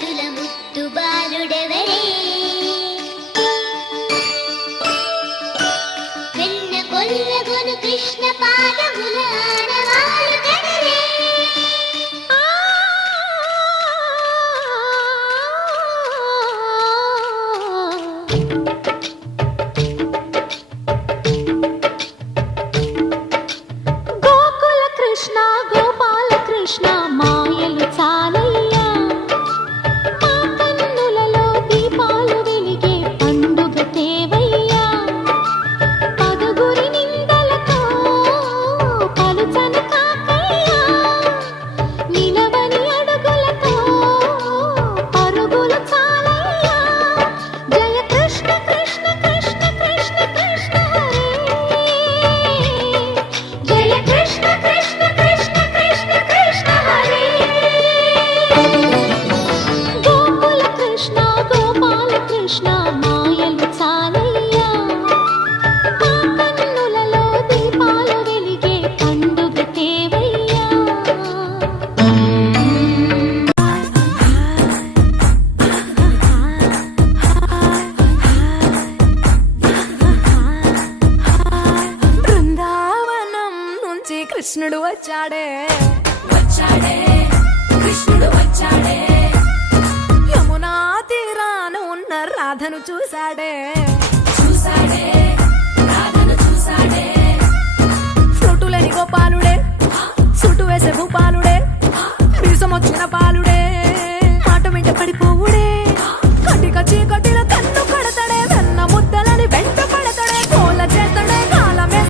అడుగుల ముద్దు బాలుడెవరే వెన్న కొల్లగొను కృష్ణ పాదముల ఆనవాలు కదలే గోకుల కృష్ణ గోపాల కృష్ణ మాయలు చాలయ్యా మా కన్నులలో దీపాలు వెలిగే పండుగ తేవయ్యా పదుగురి నిందలతో పలుచని కాకయ్యా నిలవని అడుగులతో పరుగులు చాలయ్యా జయ కృష్ణ కృష్ణ కృష్ణ కృష్ణ కృష్ణ హరే జయ కృష్ణ కృష్ణ కృష్ణ కృష్ణ కృష్ణ హరే గోకుల కృష్ణ గోపాల కృష్ణ మాయలు చాలయ్యా మా కన్నులలో దీపాలు వెలిగే పండుగ తేవయ్యా బృందావనం నుంచి కృష్ణుడు వచ్చాడే కృష్ణుడు వచ్చాడే యమునా తీరాన ఉన్న రాధను చూశాడే